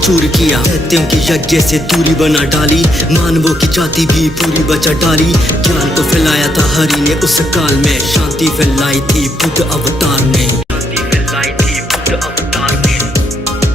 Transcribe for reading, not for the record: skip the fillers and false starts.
चूर किया, दैत्यों के यज्ञ से दूरी बना डाली, मानवों की जाति भी पूरी बचा डाली। ज्ञान को फैलाया था हरि ने उस काल में, शांति फैलाई थी बुद्ध अवतार ने।